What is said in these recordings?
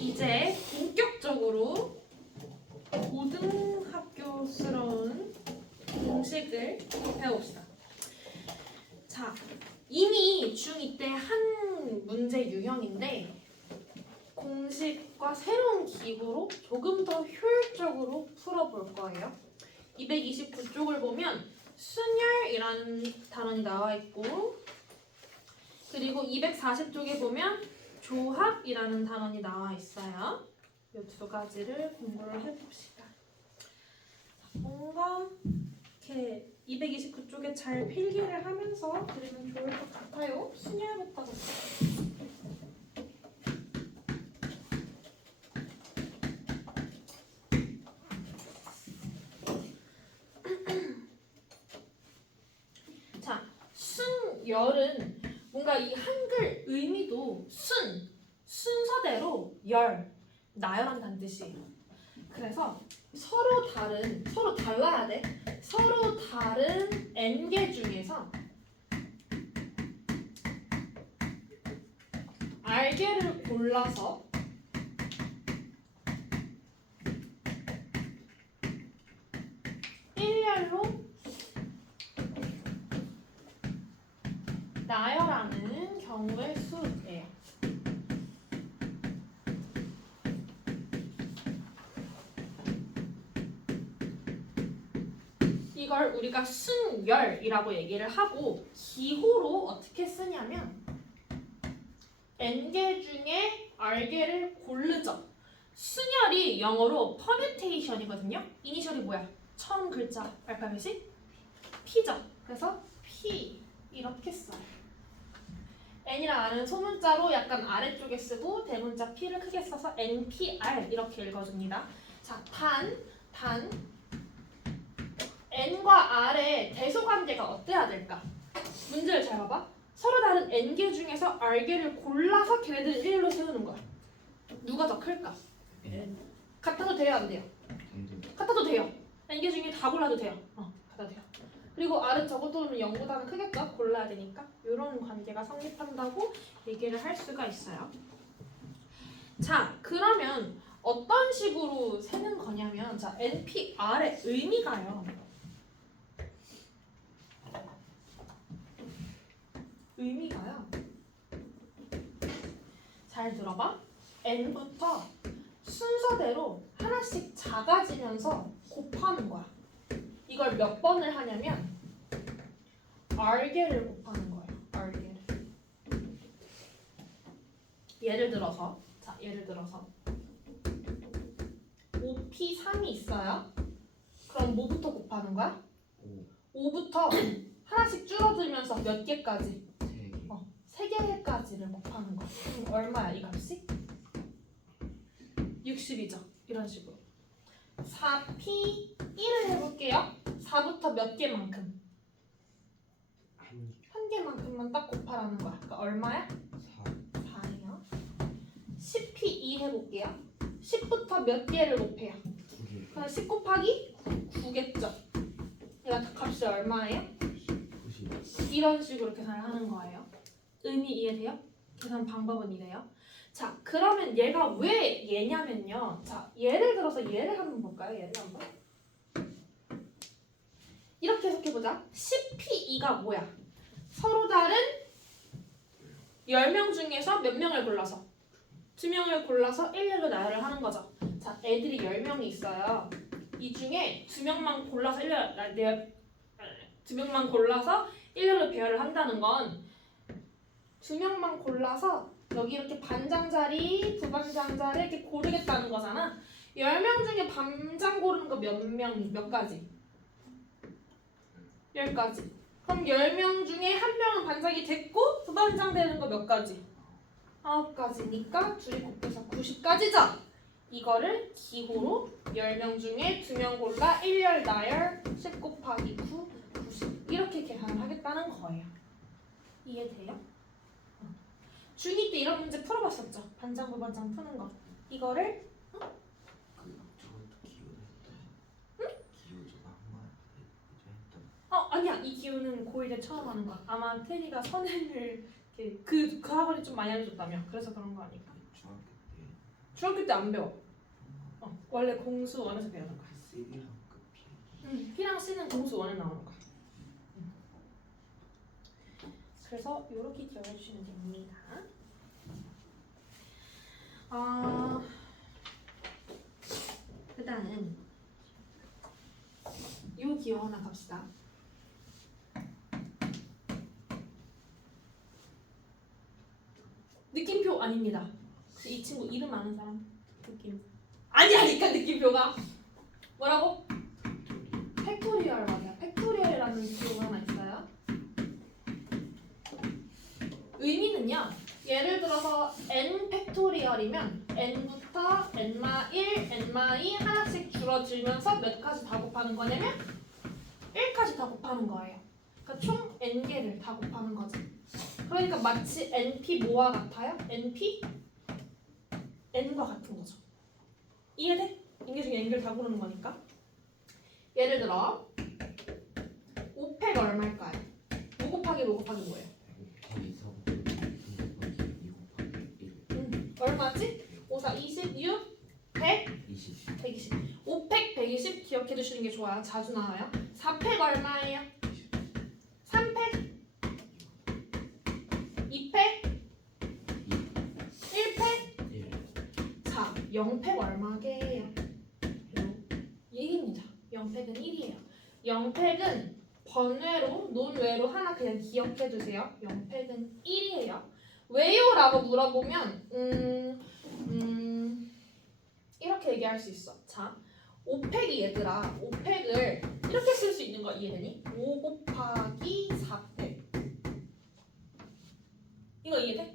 이제 본격적으로 고등학교스러운 공식을 배워봅시다. 자, 이미 중2 때 한 문제 유형인데 공식과 새로운 기구로 조금 더 효율적으로 풀어볼 거예요. 229쪽을 보면 순열이라는 단원이 나와 있고, 그리고 240쪽에 보면 조합이라는 단원이 나와 있어요. 이 두 가지를 공부를 해봅시다. 뭔가 이렇게 229쪽에 잘 필기를 하면서 들으면 좋을 것 같아요. 순열부터 볼게요. 자, 순열은 뭔가 이 한글 의미도 순서대로 나열한다는 뜻이에요. 그래서 서로 달라야 돼. 서로 다른 n개 중에서 r개를 골라서 일렬로 나열하는 경우의 수예요. 이걸 우리가 순열이라고 얘기를 하고, 기호로 어떻게 쓰냐면 n개 중에 r개를 고르죠. 순열이 영어로 permutation이거든요. 이니셜이 뭐야? 처음 글자 알파벳이 P죠. 그래서 P 이렇게 써요. n이랑 r은 소문자로 약간 아래쪽에 쓰고 대문자 P를 크게 써서 NPR 이렇게 읽어줍니다. 자, 단 n과 r의 대소관계가 어때야 될까? 문제를 잘 봐봐. 서로 다른 n개 중에서 r개를 골라서 걔네들을 일렬로 세우는 거야. 누가 더 클까? 같아도 돼요, 안 돼요? 같아도 돼요. n개 중에 다 골라도 돼요. 같아도 돼요. 그리고 r은 적어도 0보다는 크겠죠? 골라야 되니까. 이런 관계가 성립한다고 얘기를 할 수가 있어요. 자, 그러면 어떤 식으로 세는 거냐면, 자, NPR의 의미가요. 잘 들어봐. n부터 순서대로 하나씩 작아지면서 곱하는 거야. 이걸 몇 번을 하냐면 r개를 곱하는 거예요. r개를. 예를 들어서 5p3이 있어요. 그럼 뭐부터 곱하는 거야? 5부터 하나씩 줄어들면서 몇 개까지? 3개까지를 곱하는 거야. 그럼 얼마야 이 값이? 60이죠. 이런 식으로. 4p1을 해볼게요. 4부터 몇 개만큼? 한 개만큼만 딱 곱하라는 거야. 그러니까 얼마야? 4예요. 10p2 해볼게요. 10부터 몇 개를 곱해요? 2개. 그럼 10 곱하기 9겠죠. 얘가 값이 얼마예요? 90. 이런 식으로 계산을 하는 거예요. 의미 이해돼요? 계산 방법은 이래요. 자, 그러면 얘가 왜 얘냐면요. 자, 예를 들어서 얘를 한번 볼까요? 얘를 한번. 이렇게 해석해보자. 10p2가 뭐야? 서로 다른 10명 중에서 몇 명을 골라서? 2명을 골라서 일렬로 나열을 하는 거죠. 자, 애들이 10명이 있어요. 이 중에 2명만 골라서 2명만 골라서 일렬로 배열을 한다는 건 2명만 골라서 여기 이렇게 반장 자리, 부반장 자리 이렇게 고르겠다는 거잖아. 10명 중에 반장 고르는 거 몇 가지? 10가지. 그럼 10명 중에 1명은 반장이 됐고 부반장 되는 거 몇 가지? 9가지니까 둘이 곱해서 90가지죠? 이거를 기호로 10명 중에 2명 골라 1열 나열 10 곱하기 9, 90 이렇게 계산을 하겠다는 거예요. 이해돼요? 중2 때 이런 문제 풀어봤었죠? 반장 부반장 푸는 거. 이거를 저것도 기호로 했다. 응? 기호 저거 한번 했다. 아니야, 이 기호는 고1 때 처음 하는 거야. 아마 테리가 선행을 이렇게 그 학원이 좀 많이 알려줬다며. 그래서 그런 거 아닐까? 중학교 때 중학교 때 안 배워. 원래 공수원에서 배우는 거야. C랑 그 P P랑 C는 공수원에 나오는 거야. 그래서 이렇게 기억해 주시면 됩니다. 그다음 요 기호 하나 갑시다. 느낌표 아닙니다. 이 친구 이름 아는 사람? 느낌 아니야니까 느낌표가 뭐라고? 팩토리얼 맞아. 팩토리얼이라는 기호가 하나 있어요. 의미는요. 예를 들어서 n 팩토리얼이면 n부터 n-1, n-2 하나씩 줄어들면서 몇 가지 다 곱하는 거냐면 1까지 다 곱하는 거예요. 그러니까 총 n개를 다 곱하는 거지. 그러니까 마치 np 뭐와 같아요? np n과 같은 거죠. 이해돼? 인계 중에 n개를 다 고르는 거니까. 예를 들어 5팩 얼마일까요? 5 곱하기 5 곱하기 뭐예요? 1 얼마지? 5, 4, 20, 6, 100, 20 120 5팩 120 기억해 두시는 게 좋아요. 자주 나와요. 4팩 얼마예요? 3팩 2팩 1팩 1 자, 0팩 얼마게요? 1입니다. 0팩은 1이에요. 0팩은 번외로, 논외로 하나 그냥 기억해 두세요. 0팩은 1이에요. 왜요? 라고 물어보면 이렇게 얘기할 수 있어. 자, 5팩이 얘들아 5팩을 이렇게 쓸 수 있는 거 이해되니? 5 곱하기 4팩 이거 이해돼?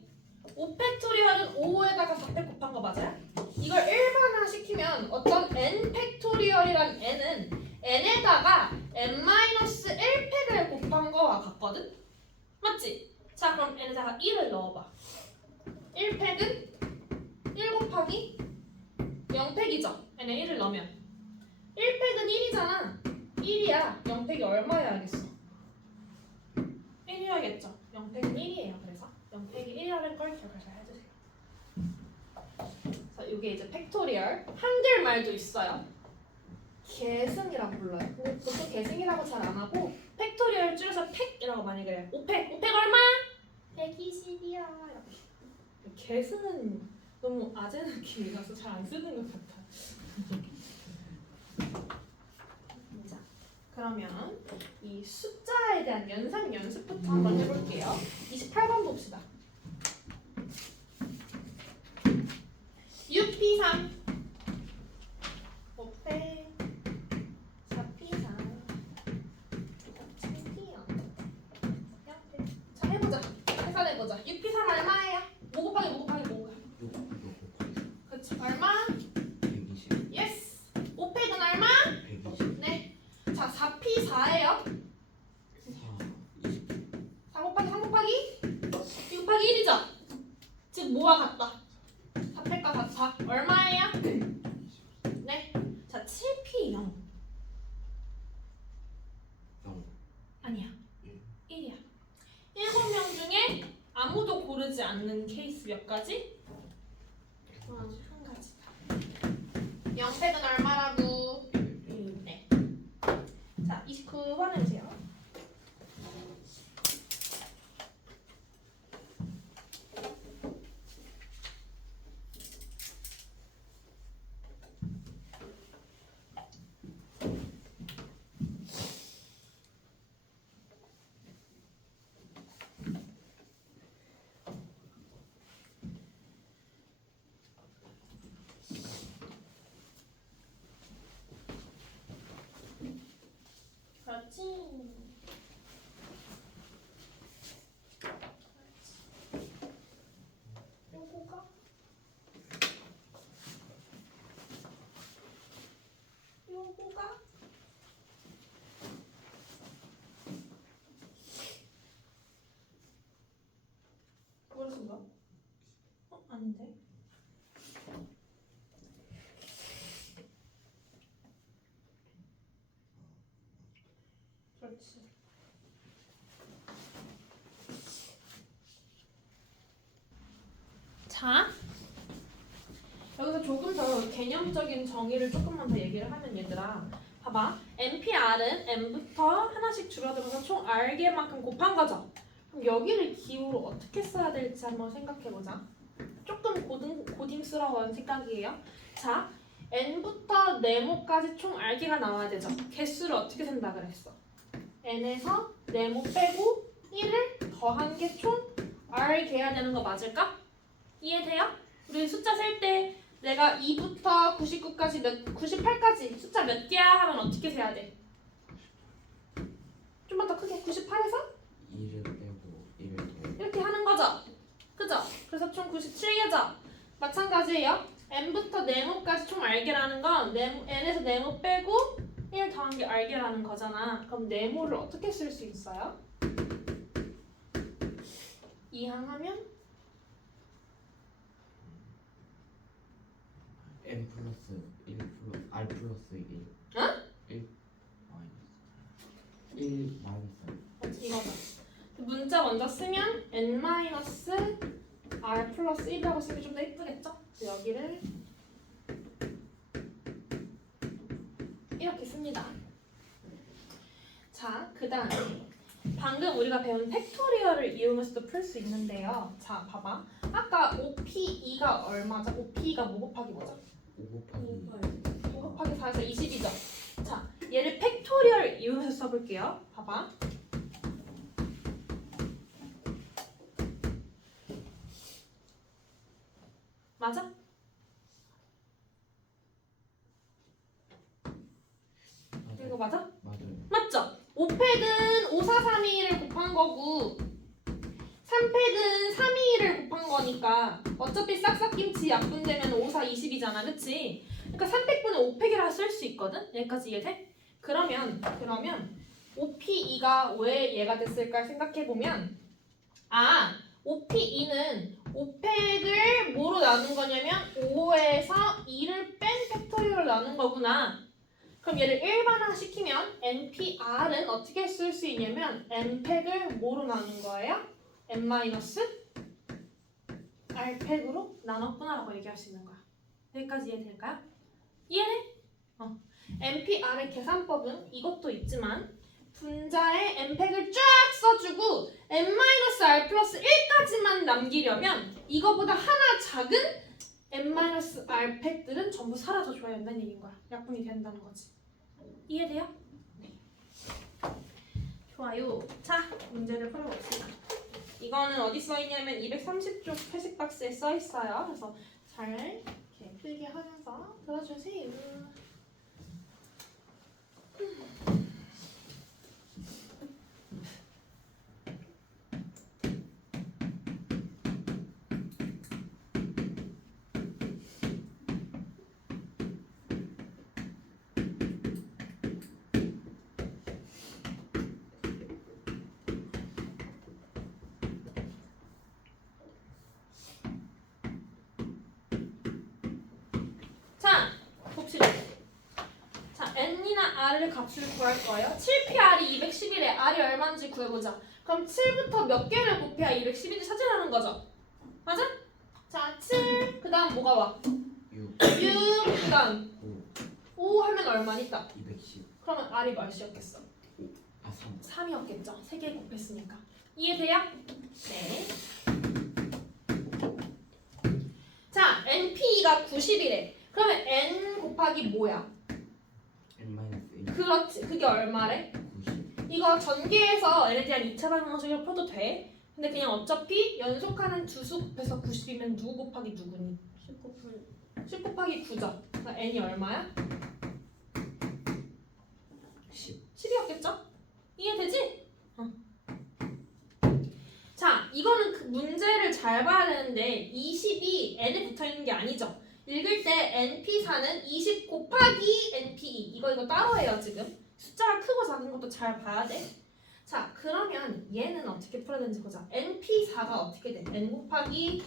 5팩토리얼은 5에다가 4팩 곱한 거 맞아요? 이걸 일반화 시키면 어떤 n 팩토리얼이란 n은 n에다가 n-1팩을 곱한 거와 같거든? 맞지? 자 그럼 n에다가 1을 넣어봐. 1팩은 1 곱하기 0팩이죠? n에 1을 넣으면 1팩은 1이잖아. 1이야. 0팩이 얼마여야겠어? 1이어야겠죠? 0팩은 1이에요. 그래서 0팩이 1이라는 걸 기억을 잘 해주세요. 자, 이게 이제 팩토리얼. 한글말도 있어요. 계승이라고 불러요. 근데 보통 계승이라고 잘 안 하고 팩토리얼 줄여서 팩이라고 많이 그래요. 5팩! 5팩 얼마야? 120이야. 계승은 너무 아재 느낌이라서 잘 안 쓰는 것 같아. 자, 그러면 이 숫자에 대한 연상 연습부터 한번 해볼게요. 28번 봅시다. 6p3 5p 4p3 7p0 자 해보자. 계산해보자. 6p3 얼마예요? 5 곱하기 5 곱하기 5 그치 얼마? 120 예스 5팩은 얼마? 120 네. 자 4p4예요 4 곱하기 3 곱하기 2 곱하기 1이죠? 즉 뭐와 같다? 4팩과 같아. 얼마예요? 네. 자 7p0 0 아니야. 1 1이야. 7명 중에 아무도 고르지 않는 케이스 몇 가지? 한 가지. 0팩은 얼마라고? 1. 네. 자 29번 해주세요. 그렇지. 요거가 요거가 뭐라 쓴 거야? 아닌데. 그렇지. 자, 여기서 조금 더 개념적인 정의를 조금만 더 얘기를 하면 얘들아, 봐봐. NPR은 N부터 하나씩 줄어들어서 총 R개만큼 곱한 거죠. 그럼 여기를 기호로 어떻게 써야 될지 한번 생각해보자. 조금 고딩스러운 생각이에요. 자, N부터 네모까지 총 R개가 나와야 되죠. 개수를 어떻게 센다 그랬어? N에서 네모 빼고 1을 더한 게 총 R개야 되는 거 맞을까? 이해돼요? 우리 숫자 셀 때 내가 2부터 99까지 98까지 숫자 몇 개야 하면 어떻게 세야 돼? 좀만 더 크게 98에서 1을 빼고 1을 더해. 이렇게 하는 거죠. 그죠? 그래서 총 97개죠. 마찬가지예요. n부터 네모까지 총 R개라는 건 n에서 네모 빼고 1 더한 게 R개라는 거잖아. 그럼 네모를 어떻게 쓸 수 있어요? 이항하면 N 플러스 1 플러스 R 플러스 1. 어? 1 마이너스 1 마이너스 이거죠. 문자 먼저 쓰면 n-r 플러스 1이라고 쓰면 좀 더 예쁘겠죠? 그래서 여기를 이렇게 씁니다. 자, 그 다음에 방금 우리가 배운 팩토리얼을 이용해서도 풀 수 있는데요. 자, 봐봐. 아까 OP2가 얼마죠? OP2가 뭐 곱하기 뭐죠? 5 곱하기 5 곱하기 4에서 20이죠. 자, 얘를 팩토리얼 이용해서 써볼게요. 봐봐. 맞아? 이거 맞아? 맞아요. 맞죠? 5팩은 5, 4, 3, 2, 1을 곱한 거고 3팩은 3, 2, 1을 곱한 거니까 어차피 싹싹김치 약분되면 5, 4, 20이잖아. 그치? 그러니까 3팩분을 5팩이라 쓸 수 있거든? 여기까지 이해돼? 그러면 5P2가 왜 얘가 됐을까 생각해보면 아, 5P2는 5팩을 뭐로 나눈 거냐면 5에서 2를 뺀 팩토리얼로 나눈 거구나. 그럼 얘를 일반화 시키면 NPR은 어떻게 쓸 수 있냐면 N팩을 뭐로 나눈 거예요? N-R팩으로 나눴구나 라고 얘기할 수 있는 거야. 여기까지 이해될까요? 이해돼? NPR의 계산법은 이것도 있지만 분자에 N팩을 쫙 써주고 N-R 플러스 1까지만 남기려면 이거보다 하나 작은 N-R 팩들은 전부 사라져줘야 된다는 얘기인 거야. 약분이 된다는 거지. 이해돼요? 네. 좋아요. 자, 문제를 풀어봅시다. 이거는 어디 써있냐면 230쪽 표식 박스에 써있어요. 그래서 잘 이렇게 필기 하면서 들어주세요. 자, 봅시다. 자, n이나 r을 값을 구할 거예요. 7pr이 211에 r이 얼마인지 구해보자. 그럼 7부터 몇 개를 곱해야 211을 찾으라는 거죠. 맞아? 자, 7, 그 다음 뭐가 와? 6 6, 그 다음 5 5 하면 얼마니까? 210 그러면 r이 몇이었겠어? 아 3 3이었겠죠. 3개 곱했으니까. 이해돼요? 네. 자, NP가 90이래. 그러면 n 곱하기 뭐야? N 마이너스 1 그렇지. 그게 얼마래? 90 이거 전개해서 n에 대한 2차 방정식을 풀어도 돼. 근데 그냥 어차피 연속하는 두 수 곱해서 90이면 누구 곱하기 누구니? 10 곱하기 9죠. 그러니까 n이 얼마야? 10 10이었겠죠? 이해되지? 자, 이거는 그 문제를 잘 봐야 되는데 20이 n에 붙어있는 게 아니죠. 읽을 때 NP4는 20 곱하기 NP2 이거 따로 해요 지금. 숫자가 크고 작은 것도 잘 봐야 돼. 자, 그러면 얘는 어떻게 풀어야 되는지 보자. NP4가 어떻게 돼? n 곱하기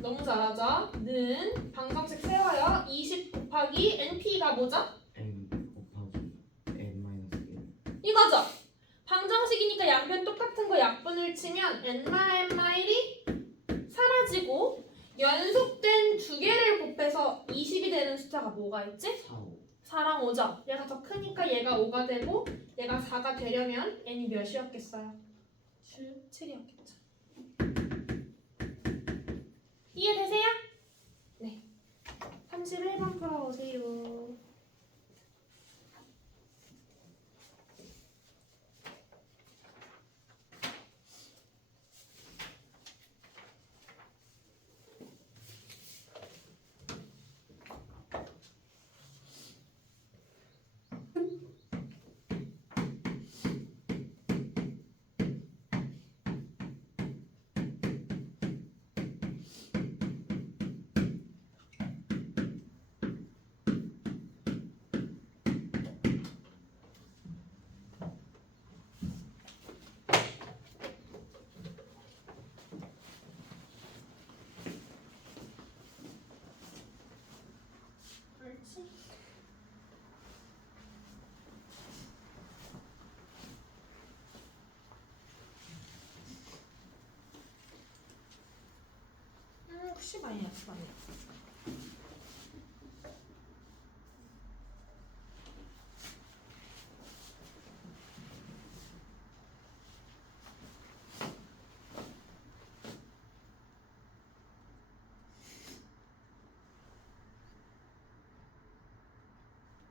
너무 잘하죠? 는 방정식 세워요. 20 곱하기 NP가 뭐죠? N 곱하기 N 마이너스 1 이거죠. 방정식이니까 양변 똑같은 거 약분을 치면 n마1이 사라지고 연속된 두 개를 곱해서 20이 되는 숫자가 뭐가 있지? 4, 5. 4랑 5죠. 얘가 더 크니까 얘가 5가 되고 얘가 4가 되려면 n이 몇이었겠어요? 7이었겠죠. 이해되세요? 네. 31번 풀어오세요. 옳지. 혹시 마이너스 많이.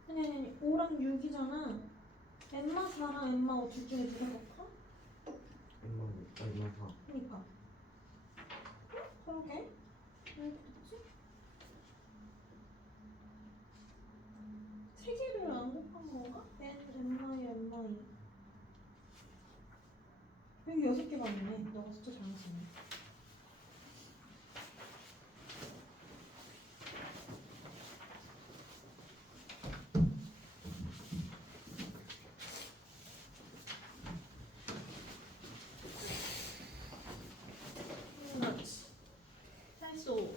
아니 5랑 6이잖아. 엠마 4랑 엠마 5 둘 중에 누가 더 커? 얼마 4. 그니까. 그러게. 왜 그랬지? 세 개를 안 곱한 건가? 엠마이 엠마이. 여기 6개가 있네. 너가 숫자 잘못 썼네.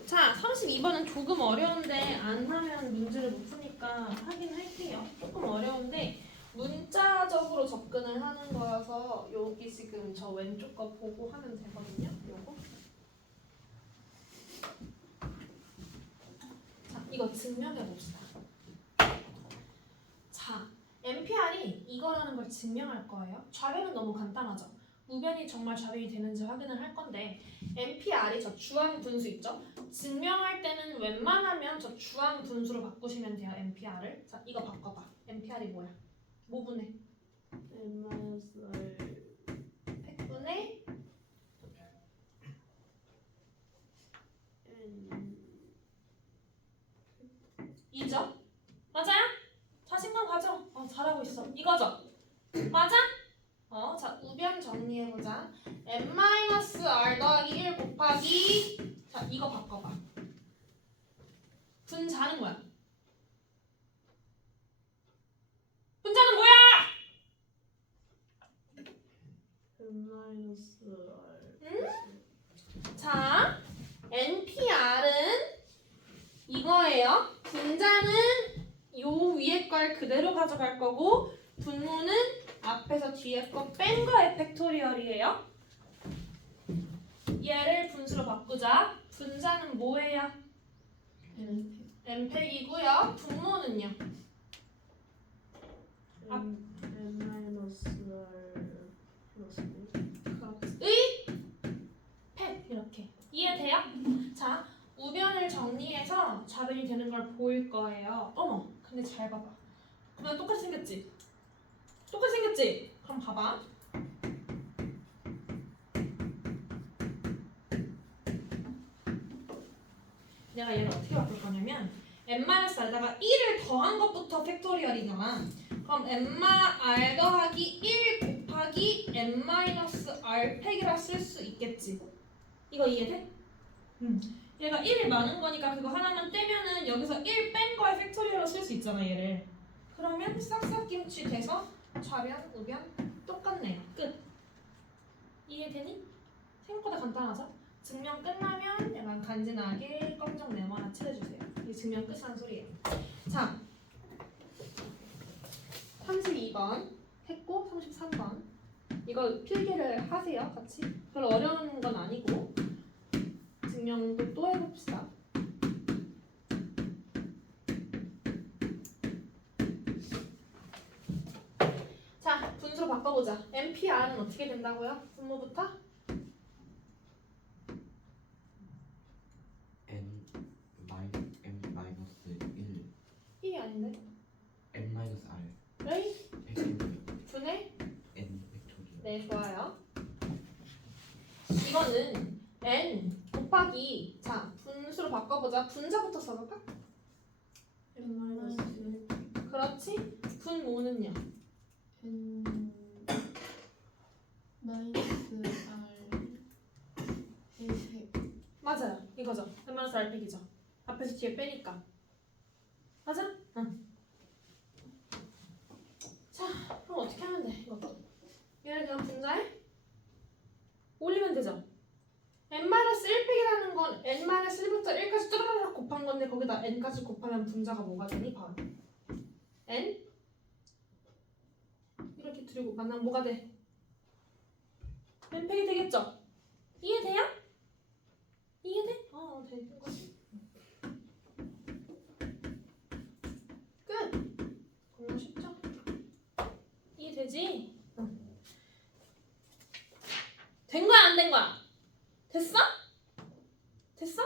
자, 32번은 조금 어려운데 안 하면 문제를 못 푸니까 하긴 할게요. 조금 어려운데 문자적으로 접근을 하는 거여서 여기 지금 저 왼쪽 거 보고 하면 되거든요. 요거. 자, 이거 증명해 봅시다. 자, NPR이 이거라는 걸 증명할 거예요. 좌변은 너무 간단하죠. 우변이 정말 좌변이 되는지 확인을 할 건데 NPR이 저 주황 분수 있죠? 증명할 때는 웬만하면 저 주황 분수로 바꾸시면 돼요. NPR을. 자, 이거 바꿔봐. NPR이 뭐야? 뭐 분해? n-r 100분의 n 2죠? 맞아요? 자신감 가져. 잘하고 있어. 이거죠? 맞아? 자, 우변 정리해보자. n-r 더하기 1 곱하기 자, 이거 바꿔봐. 분자는 뭐야? 분자는 뭐야? 자, NPR은 이거예요. 분자는 요 위에 걸 그대로 가져갈 거고 분모는 앞에서 뒤에 거 뺀 거의 팩토리얼이에요. 얘를 분수로 바꾸자. 분자는 뭐예요? n팩이고요. 분모는요? 의 팩 이렇게 이해돼요? 자, 우변을 정리해서 좌변이 되는 걸 보일 거예요. 어머, 근데 잘 봐봐. 그냥 똑같이 생겼지? 똑같이 생겼지? 그럼 봐봐. 내가 얘를 어떻게 바꿀 거냐면 n-r다가 1을 더한 것부터 팩토리얼이잖아. 그럼 n-r 더하기 1 곱하기 n-r 팩이라 쓸 수 있겠지. 이거 이해돼? 얘가 1이 많은 거니까 그거 하나만 떼면은 여기서 1 뺀 거에 팩토리얼로 쓸 수 있잖아 얘를. 그러면 싹싹김치 돼서 좌변, 우변 똑같네요. 끝. 이해되니? 생각보다 간단하죠? 증명 끝나면 약간 간지나게 검정 네모 하나 칠해주세요. 이게 증명 끝이라는 소리예요. 자, 32번 했고 33번 이거 필기를 하세요 같이. 별로 어려운 건 아니고 증명도 또 해봅시다. 자, 분수로 바꿔보자. NPR은 어떻게 된다고요? 분모부터? n 마이너스 1 1이 아닌데? n 마이너스 r 레이? 팩토리얼 분해? n 팩토리얼. 네, 좋아요. 이거는 n 곱하기 자, 분수로 바꿔보자. 분자부터 써볼까? n 그렇지? 분모는요? n 마이너스 r n팩. 맞아요. 이거죠. n-r 팩이죠. 앞에서 뒤에 빼니까. 맞아? 응. 자, 그럼 어떻게 하면 돼? 이것도. 얘를 그냥 분자에 올리면 되죠. n-1팩이라는 건 n-1부터 1까지 뚜루루룩 곱한 건데 거기다 n까지 곱하면 분자가 뭐가 되니? 바로 n 이렇게 들이고 만나면 뭐가 돼? n팩이 되겠죠? 이해돼요? 이해돼? 되는 거지. 끝! 너무 쉽죠? 이해되지? 응. 된 거야, 안 된 거야? 됐어? 됐어?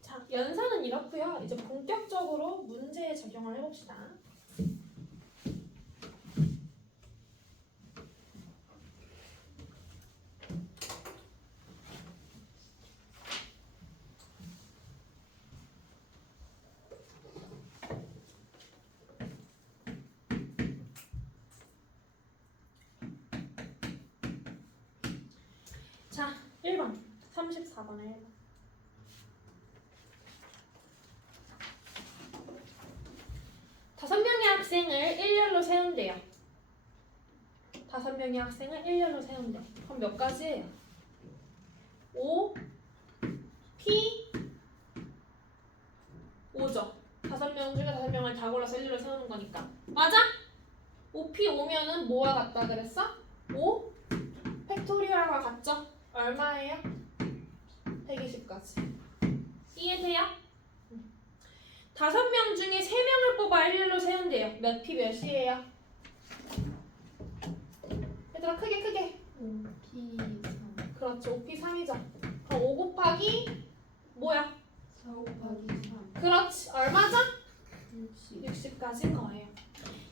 자, 연산은 이렇고요. 이제 본격적으로 문제에 적용을 해봅시다. 자, 1번. 34번에 1번. 다섯 명의 학생을 일렬로 세운대요. 다섯 명의 학생을 일렬로 세운대. 그럼 몇 가지예요? 5, P, 5죠. 다섯 명 중에 다섯 명을 다 골라서 일렬로 세우는 거니까. 맞아? 5P 5면은 뭐와 같다 그랬어? 5 팩토리얼과 같죠? 얼마예요? 120까지. 이해돼요? 다섯 명 중에 세 명을 뽑아 일렬로 세운대요. 몇 P 몇이에요? 얘들아 크게. 5p 3. 그렇죠. 5P 3이죠. 그럼 5 곱하기 뭐야? 4 곱하기 3. 그렇지. 얼마죠? 60. 60까지인 거예요.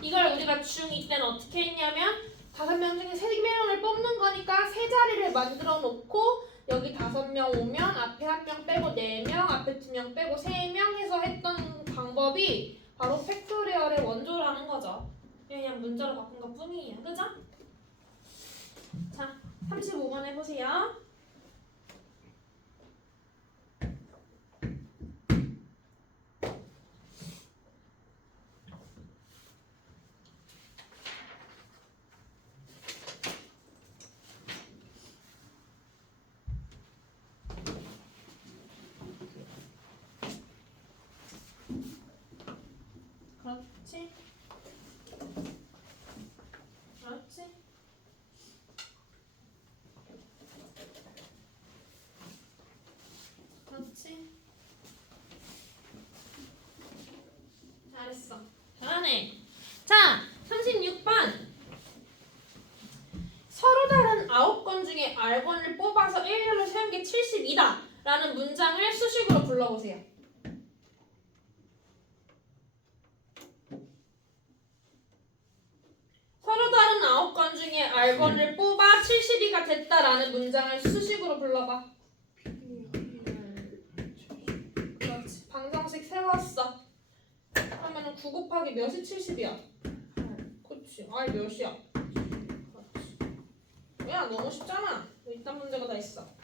이걸 우리가 중2 때는 어떻게 했냐면 다섯 명 중에 세 명을 뽑는 거니까 세 자리를 만들어 놓고 여기 5명 오면 앞에 1명 빼고 4명, 앞에 2명 빼고 3명 해서 했던 방법이 바로 팩토리얼의 원조라는 거죠. 그냥 문자로 바꾼 것 뿐이에요. 그죠? 자, 35번 해보세요. 그렇지. 그렇지. 그렇지. 잘했어. 잘하네. 자, 36번. 서로 다른 9건 중에 R건을 뽑아서 일렬로 세운 게 70이다 라는 문장을 수식으로 불러보세요. 서로 다른 9건 중에 R건을 뽑아 70이가 됐다라는 문장을 수식으로 불러봐. 그렇지. 방정식 세웠어. 그러면 9 곱하기 몇이 70이야? 그렇지. R 몇이야? 그렇지. 야, 너무 쉽잖아. 이딴 문제가 다 있어.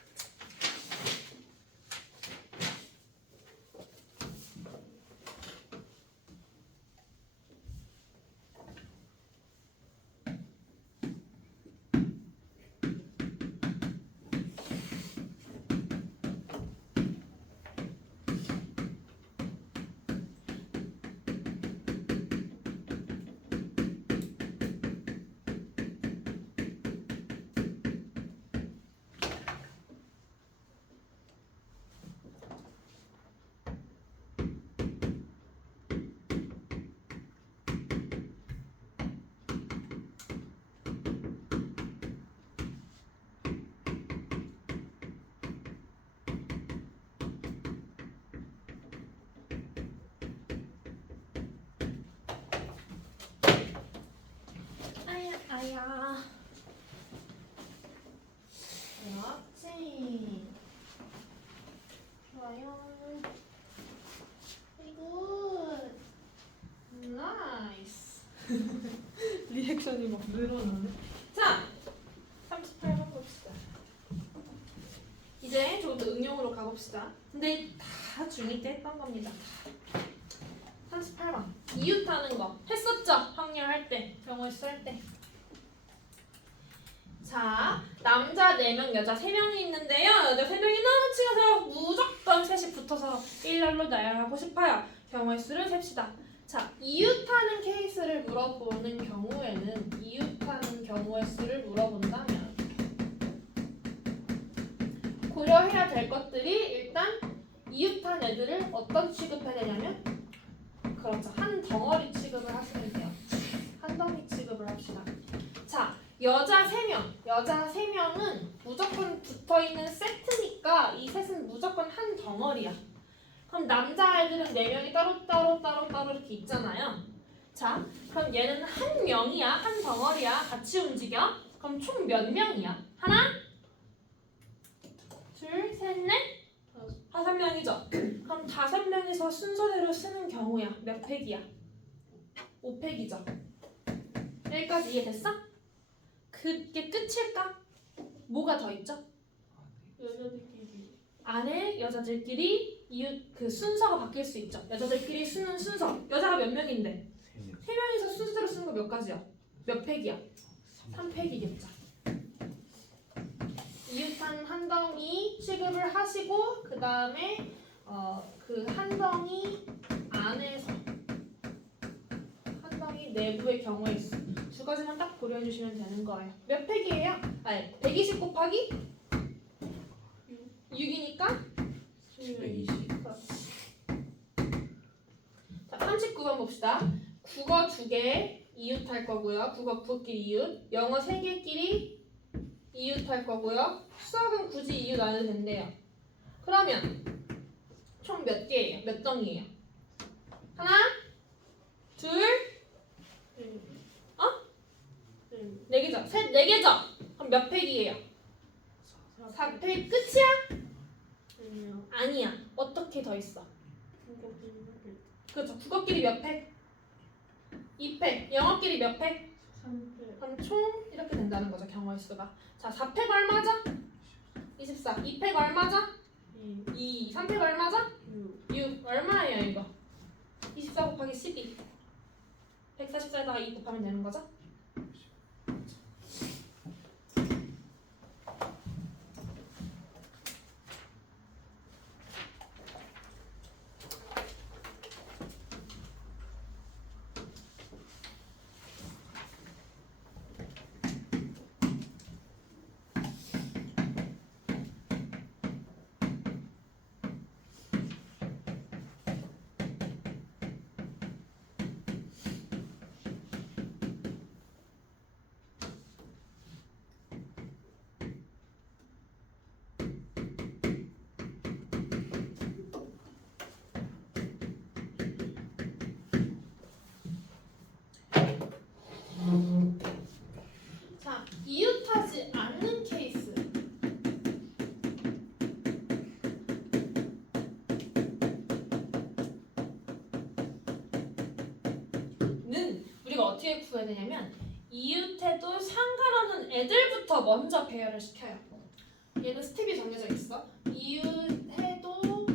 리액션이 막 늘어나네. 자, 38번 봅시다. 이제 조금 더 응용으로 가봅시다. 근데 다 중2 때 했던 겁니다. 38번. 이웃하는 거 했었죠? 확률할 때, 경우의 수 할 때. 자, 남자 4명, 여자 3명이 있는데요. 여자 3명이 너무 친해서 무조건 셋이 붙어서 일렬로 나열하고 싶어요. 경우의 수를 셉시다. 자, 이웃하는 케이스를 물어보는 경우에는 이웃하는 경우의 수를 물어본다면 고려해야 될 것들이 일단 이웃한 애들을 어떤 취급해야 되냐면 그렇죠. 한 덩어리 취급을 하시면 돼요. 한 덩이 취급을 합시다. 자, 여자 3명은 무조건 붙어있는 세트니까 이 셋은 무조건 한 덩어리야. 그럼 남자애들은 4명이 따로 이렇게 있잖아요. 자, 그럼 얘는 한 명이야, 한 덩어리야. 같이 움직여. 그럼 총 몇 명이야? 하나, 둘, 셋, 넷, 5명이죠. 그럼 5명이서 순서대로 쓰는 경우야. 몇 팩이야? 5팩이죠. 여기까지 이해됐어? 그게 끝일까? 뭐가 더 있죠? 여자들끼리 안에 여자들끼리 이웃 그 순서가 바뀔 수 있죠. 여자들끼리 쓰는 순서. 여자가 몇 명인데? 3명. 3명이서 순서대로 쓰는 거 몇 가지야? 몇 팩이야? 3팩이겠죠. 이웃한 한 덩이 취급을 하시고 그 다음에 그 한 덩이 안에서 한 덩이 내부의 경우의 수. 2가지만 딱 고려해 주시면 되는 거예요. 몇 팩이에요? 아니 120 곱하기 6이니까 720. 자, 39번 봅시다. 국어 2개 이웃 할 거고요. 국어끼리 이웃. 영어 3개끼리 이웃 할 거고요. 수학은 굳이 이웃 안 해도 된대요. 그러면 총 몇 개예요? 몇 덩이예요? 하나, 둘, 네 개죠? 셋, 4개죠? 그럼 몇 팩이에요? 4팩 끝이야? 아니야. 어떻게 더 있어? 그렇죠. 국어끼리 몇 팩? 2팩. 영어끼리 몇 팩? 3팩 그럼 총 이렇게 된다는 거죠. 경우의 수가. 자, 4팩 얼마죠? 24. 2팩 얼마죠? 2. 3팩 얼마죠? 6. 얼마예요 이거? 24 곱하기 12. 144에다가 2 곱하면 되는 거죠? 자, 이웃하지 않는 케이스. 는 우리가 어떻게 구해야 되냐면 이웃해도 상관없는 애들부터 먼저 배열을 시켜요. 얘는 스텝이 정해져 있어. 이웃해도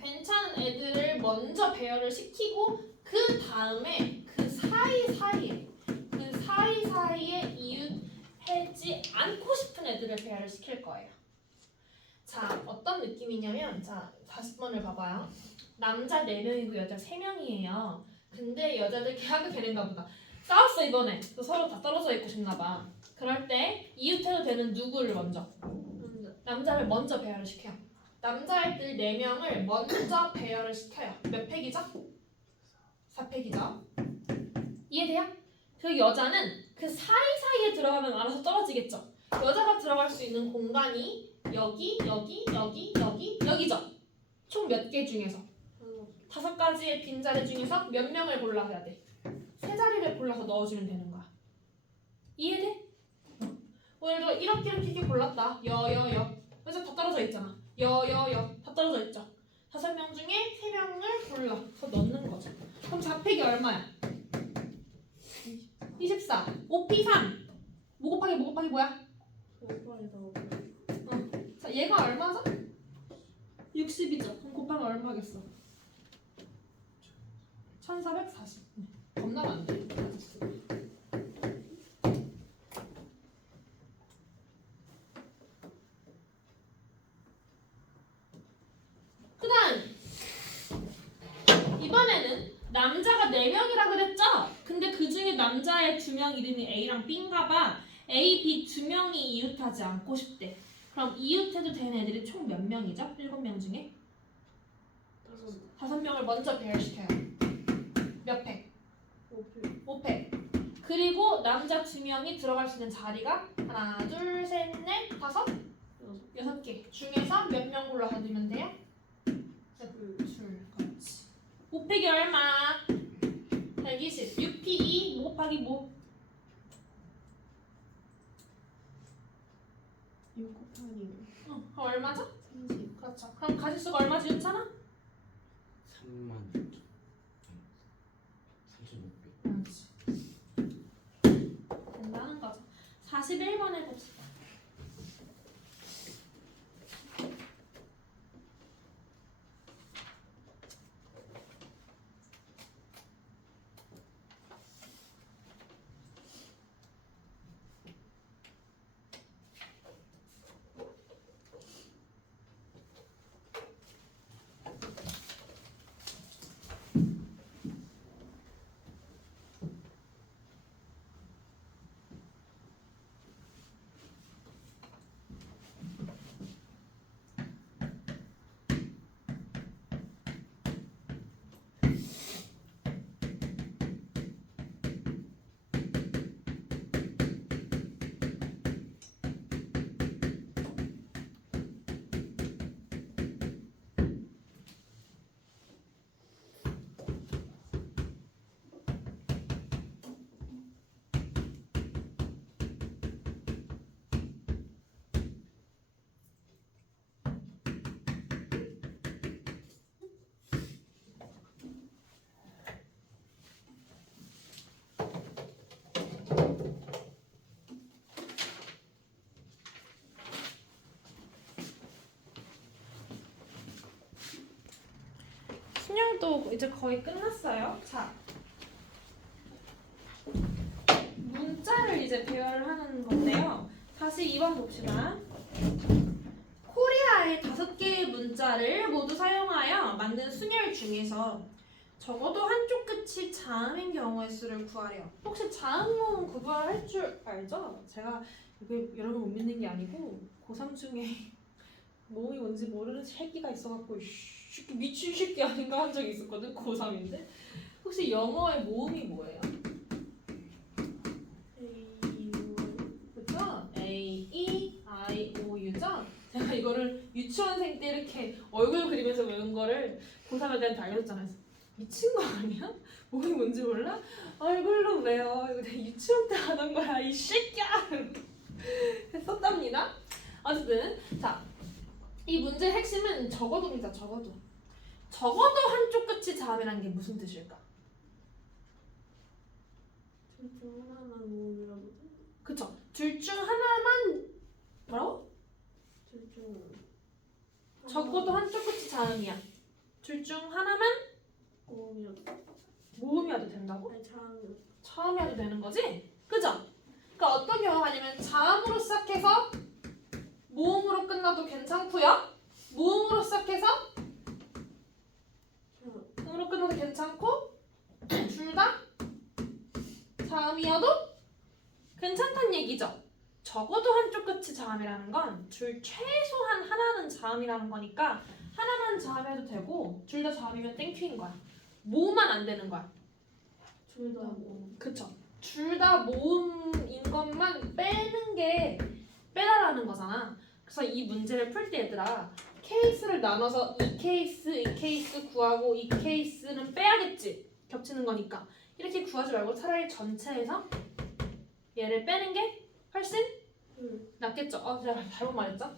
괜찮은 애들을 먼저 배열을 시키고 그 다음에 그 사이사이에 이웃하지 않고 싶은 애들을 배열을 시킬 거예요. 자, 어떤 느낌이냐면 자, 40번을 봐봐요. 남자 4명이고 여자 3명이에요. 근데 여자들 걔하고 걔네인가 보다. 싸웠어 이번에. 서로 다 떨어져 있고 싶나 봐. 그럴 때 이웃해도 되는 누구를 먼저? 남자를 먼저 배열을 시켜요. 남자애들 4명을 먼저 배열을 시켜요. 몇 팩이죠? 4팩이죠. 이해돼요? 그 여자는 그 사이사이에 들어가면 알아서 떨어지겠죠. 여자가 들어갈 수 있는 공간이 여기죠. 총 몇 개 중에서 5가지의 빈자리 중에서 몇 명을 골라야 돼? 3자리를 골라서 넣어주면 되는 거야. 이해돼? 예를 들어 이렇게 골랐다. 그래서 다 떨어져 있잖아. 다 떨어져 있죠. 5명 중에 3명을 골라서 넣는 거죠. 그럼 4팩이 얼마야? 24. 5p 3. 뭐 곱하기 뭐야? 오빠에 나오고. 자, 얘가 얼마죠? 60이죠. 그럼 곱하면 얼마겠어? 1440. 겁나면 안 돼. 그다음 이번에는 남자가 4명이라 그랬죠? 근데 그 중에 남자의 2명 이름이 A랑 B인가 봐. A, B 2명이 이웃하지 않고 싶대. 그럼 이웃해도 되는 애들이 총 몇 명이죠? 7명 중에? 5명을 먼저 배열시켜요. 몇 팩? 5표. 5팩. 그리고 남자 2명이 들어갈 수 있는 자리가 하나, 둘, 셋, 넷, 다섯, 6개 중에서 몇 명 골라서 넣으면 돼요? 둘, 그렇지. 5팩이 얼마? 120. 6P2 뭐 곱하기 뭐? 6 곱하기 그럼 얼마죠? 30. 그렇죠. 그럼 가짓수가 얼마지 윤찬아? 3만 3,600. 그렇지. 된다는 거죠. 41번 해봅시다. 순열도 이제 거의 끝났어요. 자, 문자를 이제 배열하는 건데요. 다시 2번 봅시다. 코리아의 5개의 문자를 모두 사용하여 만든 순열 중에서 적어도 한쪽 끝이 자음인 경우의 수를 구하래요. 혹시 자음 모음 구별할 줄 알죠? 제가 이게 여러분 못 믿는 게 아니고 고3 중에 모음이 뭔지 모르는 새끼가 있어갖고 새끼 미친 새끼 아닌가 한 적이 있었거든. 고3인데 혹시 영어의 모음이 뭐예요? 그쵸? A, E, I, O, U죠? 제가 이거를 유치원생 때 이렇게 얼굴 그리면서 외운 거를 고3에 대한 다 알려줬잖아요. 미친 거 아니야? 모음이 뭔지 몰라? 얼굴로 외워. 이거 내가 유치원 때 하던 거야. 이 새끼야! 했었답니다. 어쨌든 자, 이 문제의 핵심은 적어도입니다. 적어도 한쪽 끝이 자음이라는 게 무슨 뜻일까? 둘중 하나만 모음이라고. 그쵸? 둘 중 하나만 뭐라고? 둘중 적어도 한쪽 끝이 자음이야. 둘 중 하나만 모음이었다. 모음이어도 된다고? 아니 자음. 자음이어도 되는 거지? 그죠? 그러니까 어떤 경우가 아니면 자음으로 시작해서 모음으로 끝나도 괜찮고요. 모음으로 시작해서 음으로 끝나도 괜찮고 둘 다 자음이어도 괜찮다는 얘기죠. 적어도 한쪽 끝이 자음이라는 건 둘 최소한 하나는 자음이라는 거니까 하나만 자음해도 되고 둘 다 자음이면 땡큐인 거야. 모음만 안 되는 거야. 둘 다 모음. 그쵸? 둘 다 모음인 것만 빼는 게 빼라라는 거잖아. 그래서 이 문제를 풀 때 얘들아 케이스를 나눠서 이 케이스 구하고 이 케이스는 빼야겠지. 겹치는 거니까. 이렇게 구하지 말고 차라리 전체에서 얘를 빼는 게 훨씬 낫겠죠. 제가 잘못 말했죠?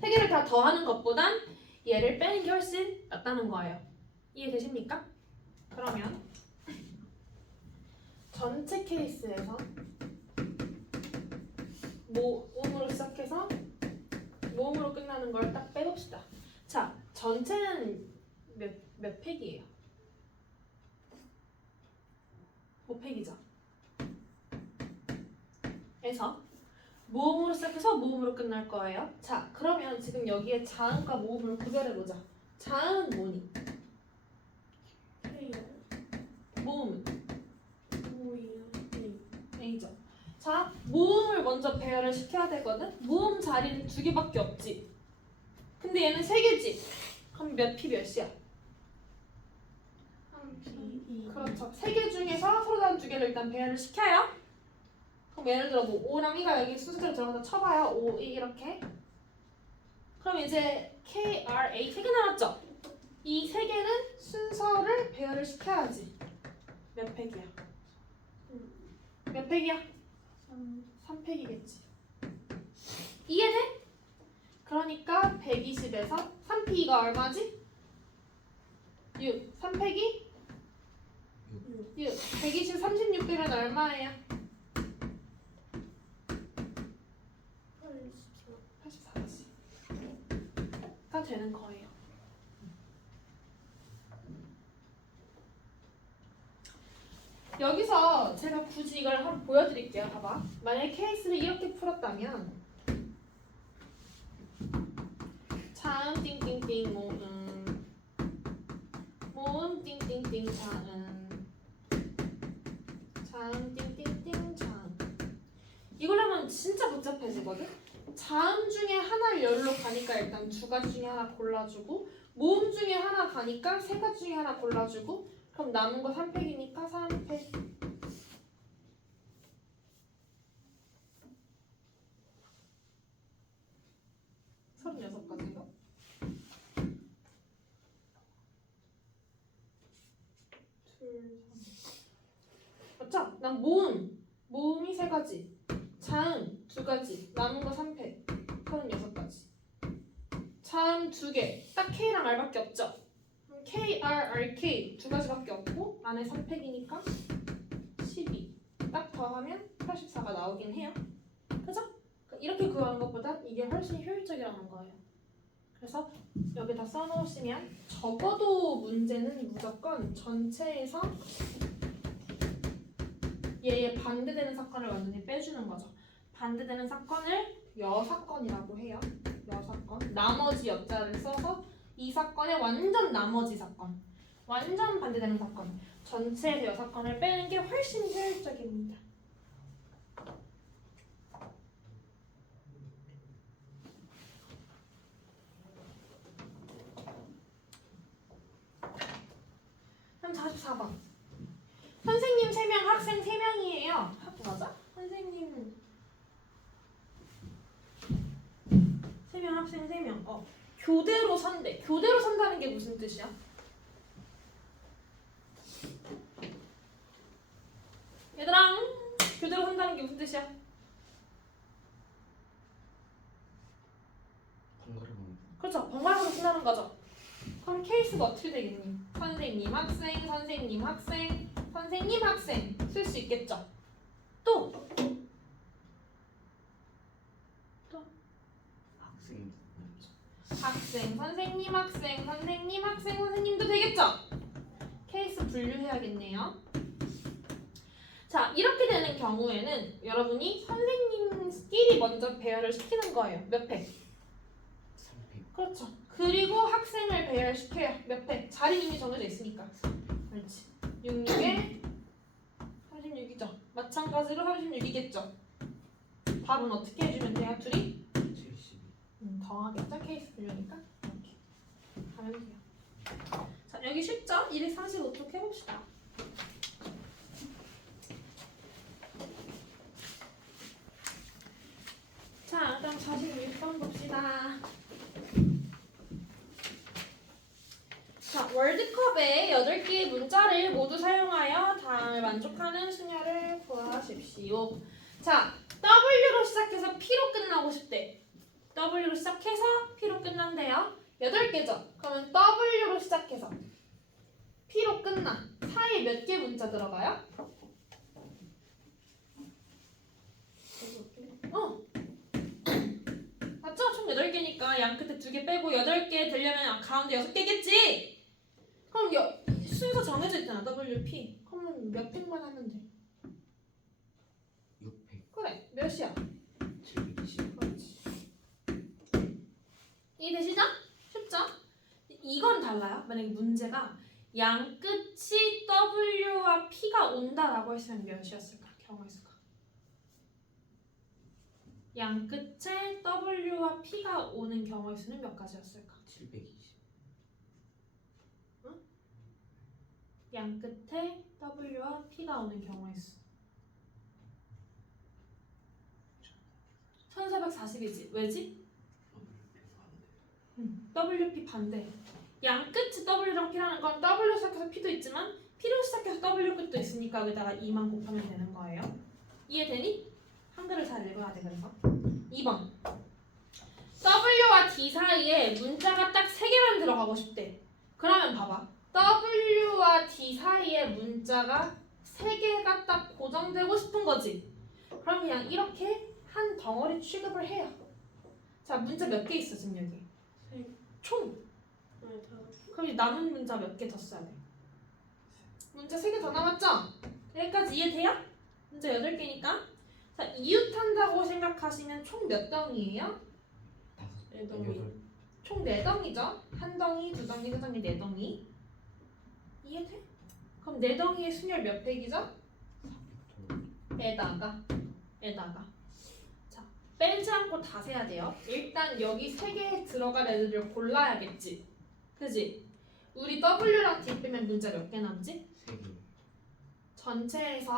세 개를 다 더하는 것보단 얘를 빼는 게 훨씬 낫다는 거예요. 이해되십니까? 그러면 전체 케이스에서 모음으로 시작해서 모음으로 끝나는 걸 딱 빼봅시다. 자, 전체는 몇 팩이에요? 5팩이죠. 에서 모음으로 시작해서 모음으로 끝날 거예요. 자, 그러면 지금 여기에 자음과 모음을 구별해보자. 자음은 뭐니? K야. 모음은 O야. A. A죠. 자, 모음을 먼저 배열을 시켜야 되거든? 모음 자리는 2개밖에 없지. 근데 얘는 3개지. 그럼 몇 P 몇이야? 3P. 그렇죠. 3개 중에서 서로 다른 2개를 일단 배열을 시켜요. 그럼 예를 들어 뭐 5랑 2가 여기 순서대로 들어가서 쳐봐요. 5, 2 이렇게. 그럼 이제 K, R, A 3개 남았죠? 이 3개는 순서를 배열을 시켜야지. 몇 팩이야? 몇 팩이야? 3팩이겠지. 이해돼? 그러니까 120에서 3P가 얼마지? 6. 3팩이? 6. 120, 36 빼면 얼마예요? 84. 84가 되는 거예요. 여기서 제가 굳이 이걸 한번 보여드릴게요. 봐봐. 만약에 케이스를 이렇게 풀었다면 자음 띵띵띵 모음 모음 띵띵띵 자음 띵띵띵 자음 이걸 하면 진짜 복잡해지거든? 자음 중에 하나를 열로 가니까 일단 2가지 중에 하나 골라주고 모음 중에 하나 가니까 3가지 중에 하나 골라주고 그럼 남은 거 3팩이니까 3팩 36가지인가? 맞죠? 난 모음이 3가지 자음 2가지 남은 거 3팩 36가지 자음 2개 딱 K랑 R밖에 없죠? 그럼 K, R, RK 2가지밖에 없고 안에 3팩이니까 12 딱 더하면 84가 나오긴 해요. 그죠? 이렇게 구하는 것보다 이게 훨씬 효율적이라는 거예요. 그래서 여기다 써놓으시면 적어도 문제는 무조건 전체에서 얘의 반대되는 사건을 완전히 빼주는 거죠. 반대되는 사건을 여사건이라고 해요. 여사건. 나머지 여자를 써서 이 사건의 완전 나머지 사건. 완전 반대되는 사건. 전체에서 여사건을 빼는 게 훨씬 효율적입니다. 그럼 44번. 선생님 3명, 학생 3명이에요. 맞아? 선생님 3명, 학생 3명. 교대로 선대. 교대로 선다는 게 무슨 뜻이야? 얘들아, 교대로 선다는 게 무슨 뜻이야? 번갈아 가면서 그렇죠. 번갈아가면서 쓴다는 거죠. 그럼 케이스가 어떻게 되겠니? 선생님, 학생, 선생님, 학생, 선생님, 학생 쓸 수 있겠죠. 또 학생 학생, 선생님, 학생, 선생님, 학생, 선생님도 되겠죠? 케이스 분류해야겠네요. 자, 이렇게 되는 경우에는 여러분이 선생님끼리 먼저 배열을 시키는 거예요. 몇 팩? 3팩 그렇죠. 그리고 학생을 배열시켜요. 몇 팩? 자리 이미 정해져 있으니까. 그렇지. 66에 36이죠. 마찬가지로 36이겠죠. 답은 어떻게 해주면 돼요? 둘이? 72 더하겠죠? 케이스 분류니까. 이렇게 하면 돼요. 자, 여기 쉽죠? 235쪽 해봅시다. 자, 그럼 46번 봅시다. 자, 월드컵에 8개의 문자를 모두 사용하여 다음을 만족하는 수녀를 구하십시오. 자, W로 시작해서 P로 끝나고 싶대. W로 시작해서 P로 끝난대요. 8개죠? 그러면 W로 시작해서 P로 끝나. 사이에 몇 개 문자 들어가요? 맞죠? 총 8개니까 양 끝에 2개 빼고 8개 되려면 가운데 6개겠지? 그럼 순서 정해져 있잖아. WP. 그러면 몇 팩만 하면 돼? 600, 그래. 몇이야? 720. 그렇지. 이해되시죠? 쉽죠? 이건 달라요. 만약에 문제가 양 끝이 W와 P가 온다라고 했으면 몇이었을까? 경우의 수가. 양 끝에 W와 P가 오는 경우의 수는 몇 가지였을까? 720. 양 끝에 W와 P가 오는 경우의 수. 1440이지. 왜지? WP 반대. 양 끝이 W랑 P라는 건 W 시작해서 P도 있지만 P로 시작해서 W 끝도 있으니까 여기다가 2만 곱하면 되는 거예요. 이해되니? 한글을 잘 읽어야 돼. 그래서 2번 W와 D 사이에 문자가 딱 3개만 들어가고 싶대. 그러면 봐봐. W와 D 사이에 문자가 3개가 딱 고정되고 싶은 거지. 그럼 그냥 이렇게 한 덩어리 취급을 해요. 자, 문자 몇 개 있어 지금 여기? 총. 네, 5. 그럼 이 남은 문자 몇 개 더 써야 돼? 문자 3개 더 남았죠? 여기까지 이해돼요? 문자 8개니까. 자, 이웃한다고 생각하시면 총 몇 덩이에요? 8. 총 4덩이죠? 한 덩이, 2덩이, 3덩이, 4덩이. 이해돼? 그럼 4덩이의 순열 몇 팩이죠? 에다가 자, 빼지 않고 다 세야 돼요. 일단 여기 3개에 들어갈 애들을 골라야겠지. 그지? 우리 W랑 D 빼면 문자 몇 개 남지? 3개. 전체에서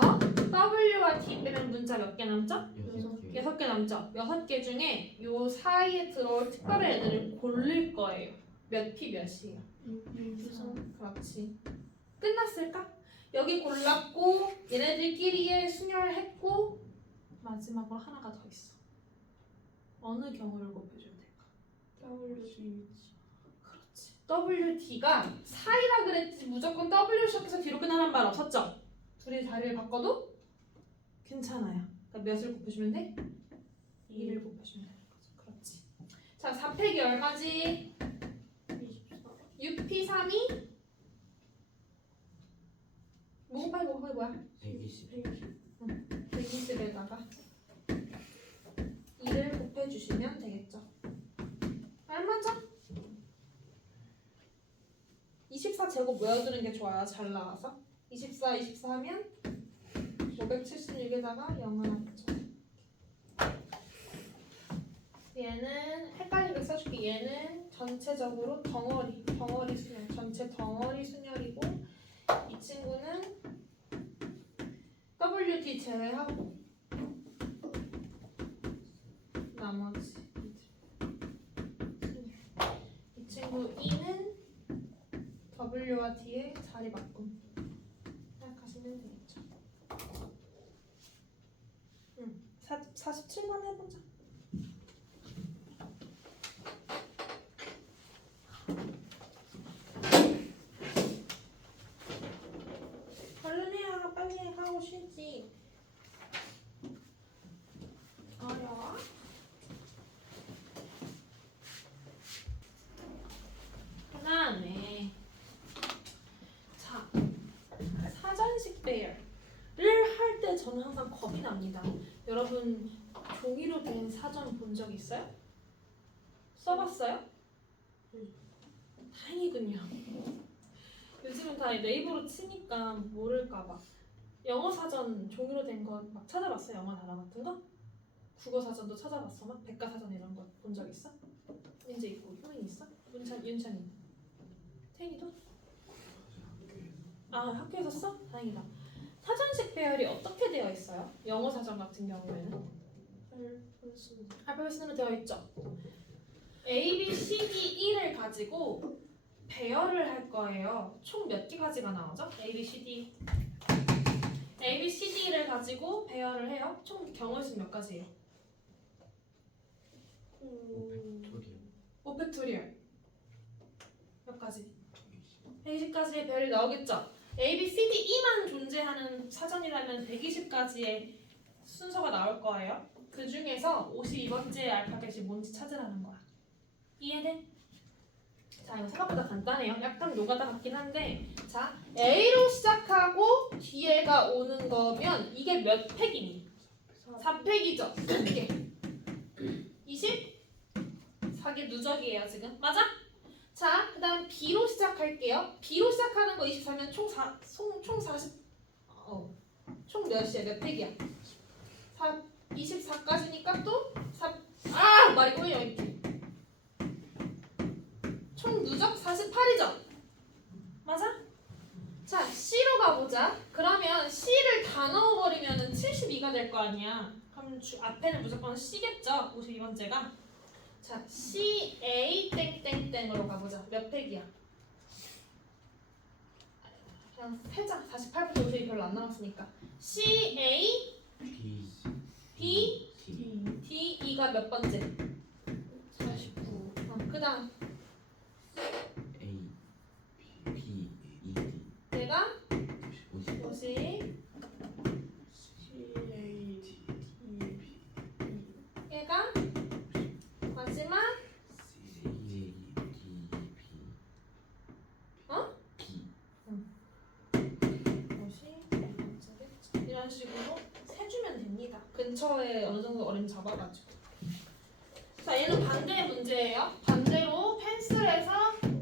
W와 D 빼면 문자 몇 개 남죠? 6개. 6개 남죠? 6개 중에 요 사이에 들어올 특별한 애들을 고를 거예요. 몇 P 몇이에요? 6. 그렇지. 끝났을까? 여기 골랐고 얘네들끼리의 순열했고 마지막으로 하나가 더 있어. 어느 경우를 곱해주면 될까? WG. 그렇지. WD가 사이라 그랬지 무조건 W 시작해서 뒤로 끝나는 말 없었죠? 둘이 자리를 바꿔도 괜찮아요. 그러니까 몇을 곱해주면 돼? 2를 곱해주면 되는 거죠. 그렇지. 자, 4팩이 얼마지? 24. 6P3이 뭐 곱하기 뭐야? 120. 120에다가 2를 곱해주시면 되겠죠. 얼마죠? 24제곱 외워두는 게 좋아요. 잘 나와서 24 하면 576에다가 0은 없죠. 얘는 헷갈리게 써줄게. 얘는 전체적으로 덩어리 순열, 전체 덩어리 순열이고 이 친구는 WD 제외하고 나머지 이 친구 E는 W와 D의 자리 바꿈 생각하시면 되겠죠. 47번 해보자. 얼른 해야 빨리 하고 쉬지. 어려워? 그다음에 자 사전식 배열을 할 때 저는 항상 겁이 납니다. 여러분 종이로 된 사전 본 적 있어요? 써봤어요? 다행이군요. 요즘은 다 네이버로 치니까 모를까봐. 영어 사전 종이로 된 거 막 찾아봤어? 영어 단어 같은 거? 국어 사전도 찾아봤어? 막 백과사전 이런 거 본 적 있어? 민재 있고 효민 있어? 윤찬이 태인이도? 아 학교에서 써? 다행이다. 사전식 배열이 어떻게 되어 있어요? 영어 사전 같은 경우에는 알파벳 순으로 되어 있죠. A, B, C, D, E를 가지고 배열을 할 거예요. 총 몇 개 가지가 나오죠? A, B, C, D. A, B, C, D를 가지고 배열을 해요. 총 경우의 수 몇 가지예요? 5팩토리얼. 몇 가지? 120가지의 배열이 나오겠죠? A, B, C, D, E만 존재하는 사전이라면 120가지의 순서가 나올 거예요. 그 중에서 52번째 알파벳이 뭔지 찾으라는 거야. 이해돼? 자, 이거 생각보다 간단해요. 약간 노가다 같긴 한데, 자, A로 시작하고 뒤에가 오는 거면 이게 몇 팩이니? 4팩이죠. 몇 개? 20? 4개 누적이에요 지금. 맞아? 자, 그 다음 B로 시작할게요. B로 시작하는 거 24면 총 40, 총 몇이야? 몇 팩이야? 24까지니까 또 4, 말이 꼬여 이렇게. 총 누적 48이죠? 맞아? 자, C로 가보자. 그러면 C를 다 넣어버리면 72가 될 거 아니야. 그럼 앞에는 무조건 C겠죠? 52번째가. 자, C, A, 땡땡땡으로 가보자. 몇 팩이야? 그냥 3장, 48부터 52 별로 안 남았으니까. C, A, B B, D D, E가 몇 번째? 49 그 다음 A B E D 내가 50 50, C A D B 얘가 마지막 C A D B 어? B 50, 이런 식으로 세주면 됩니다. 근처에 어느 정도 어림 잡아가지고. 자, 얘는 반대 문제예요. 반대로 펜슬에서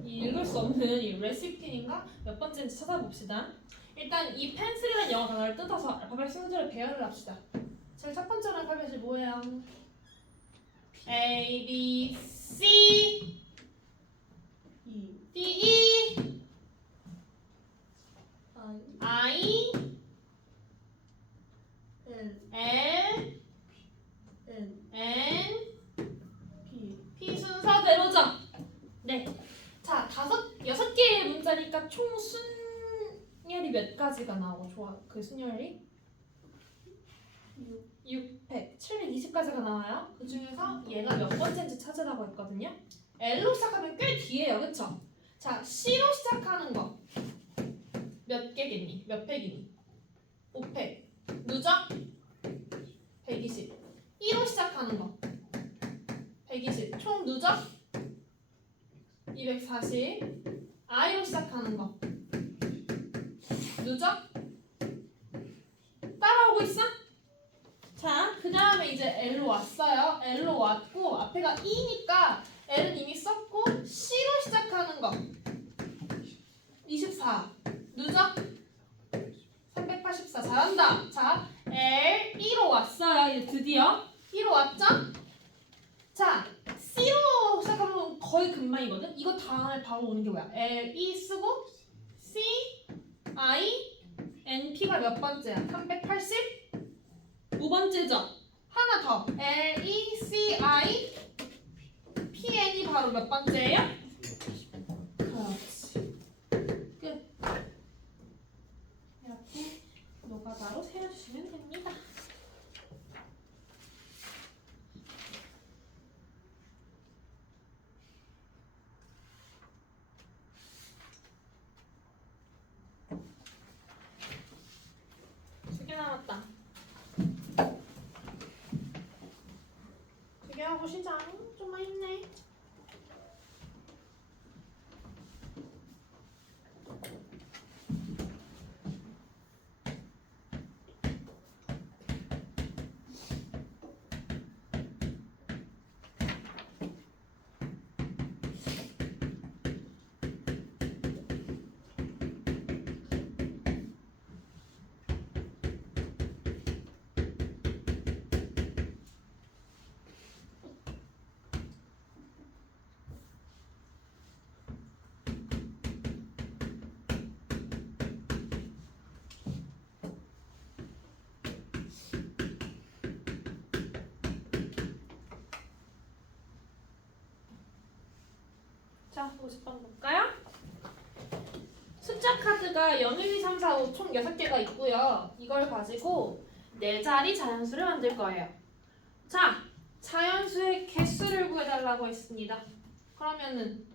이 읽을 수 없는 이 레시피인가 몇 번째인지 찾아봅시다. 일단 이 펜슬이라는 영어 단어를 뜯어서 알파벳 순서를 배열을 합시다. 제일 첫 번째 알파벳이 뭐예요? A, B, C, E D, E, I I, N L, N N, P P 순서대로죠? 네. 자, 6 개의 문자니까 총 순열이 몇 가지가 나오고 좋아? 그 순열이? 600, 720가지가 나와요. 그 중에서 얘가 몇 번째인지 찾으라고 했거든요. L로 시작하면 꽤 뒤에요, 그쵸? 자, C로 시작하는 거 몇 개겠니? 몇 팩이니? 5팩. 누적? 120. E로 시작하는 거 120. 총 누적? 240. I로 시작하는 거 누적? 따라오고 있어? 자, 그 다음에 이제 L로 왔어요. L로 왔고 앞에가 E니까 L은 이미 썼고 C로 시작하는 거 24. 누적? 384. 잘한다. 자, L, E로 왔어요. 이제 드디어 E로 왔죠? 자, C로 시작하면 거의 금방이거든? 이거 다음에 바로 오는 게 뭐야? L, E 쓰고 C, I, N, P가 몇 번째야? 380? 5번째죠? 하나 더. L, E, C, I, P, N이 바로 몇 번째예요? 25번 그렇지. 끝. 이렇게 노가다로 세워주시면 됩니다. 두 개 남았다. 두 개 하고 시작. 좀만 힘내. 자, 50번 볼까요? 숫자 카드가 0, 1, 2, 3, 4, 5 총 6개가 있고요. 이걸 가지고 4자리 자연수를 만들 거예요. 자, 자연수의 개수를 구해달라고 했습니다. 그러면은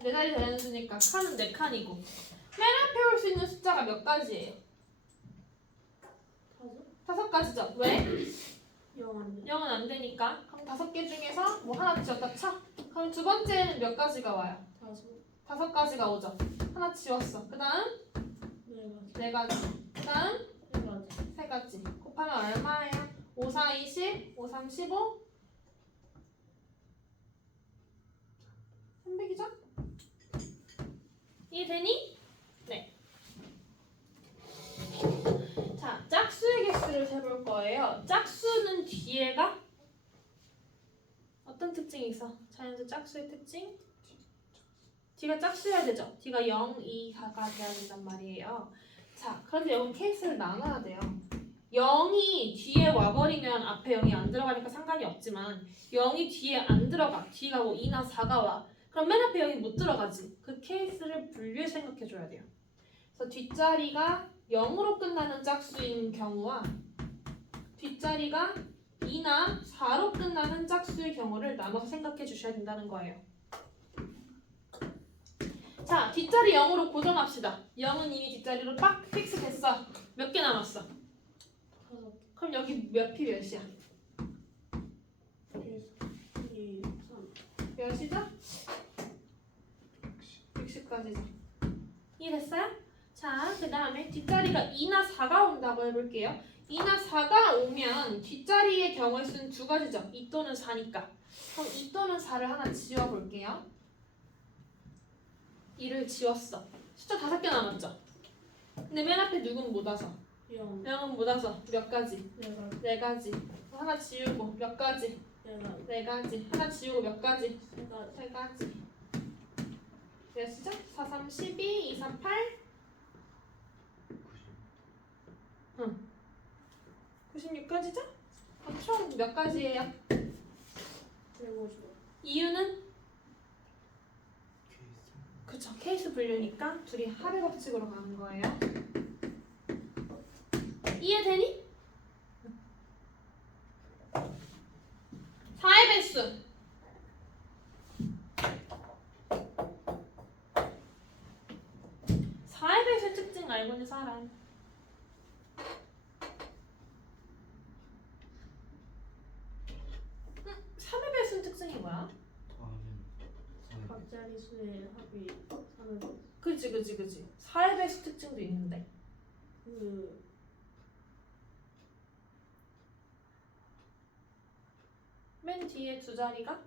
4자리 자연수니까 칸은 4칸이고 맨 앞에 올 수 있는 숫자가 몇 가지예요? 5가지죠. 왜? 0 안 돼. 0은 안 되니까. 그럼 5개 중에서 뭐 하나 지웠다 쳐. 그럼 두 번째는 몇 가지가 와요? 5 5가지가 오죠. 하나 지웠어. 그 다음 4가지 4가지. 그 다음 3가지 3가지. 곱하면 얼마예요? 5, 4, 20, 5, 3, 15. 300이죠? 이해되니? 네. 자, 짝수의 개수를 세볼 거예요. 짝수는 뒤에가 어떤 특징이 있어? 자연수 짝수의 특징? 뒤가 짝수여야 되죠. 뒤가 0, 2, 4가 돼야 된단 말이에요. 자, 그런데 여기 케이스를 나눠야 돼요. 0이 뒤에 와버리면 앞에 0이 안 들어가니까 상관이 없지만 0이 뒤에 안 들어가. 뒤가 뭐 2나 4가 와. 그럼 맨 앞에 0이 못 들어가지. 그 케이스를 분류해 생각해줘야 돼요. 그래서 뒷자리가 0으로 끝나는 짝수인 경우와 뒷자리가 2나 4로 끝나는 짝수의 경우를 나눠서 생각해 주셔야 된다는 거예요. 자, 뒷자리 0으로 고정합시다. 0은 이미 뒷자리로 딱 픽스 됐어. 몇 개 남았어? 5 그럼 여기 몇 피 몇이야? 1 2 3 몇이죠? 60까지죠. 이해됐어요? 자, 그 다음에 뒷자리가 2나 4가 온다고 해볼게요. 2나 4가 오면 뒷자리의 경우의 수는 두 가지죠. 2 또는 4니까. 그럼 2 또는 4를 하나 지워볼게요. 2를 지웠어. 숫자 5개 남았죠? 근데 맨 앞에 누군 못 와서? 0 0은 못 와서 몇 가지? 4가지 4가지. 하나 지우고 몇 가지? 4가지 4가지. 하나 지우고 몇 가지? 3가지 3가지. 몇이죠? 4, 3, 12, 2, 3, 8. 96까지죠? 그럼 총 몇 가지예요? 150 이유는? 그쵸, 케이스 분류니까 둘이 합의 법칙으로 가는 거예요. 이해되니? 4의 배수. 4의 배수의 특징 알고 있는 사람. 3의 배수의 특징이 뭐야? 더하면 각자리 수의 합이 3을 그지. 4의 배수 특징도 있는데. 맨 뒤에 두 자리가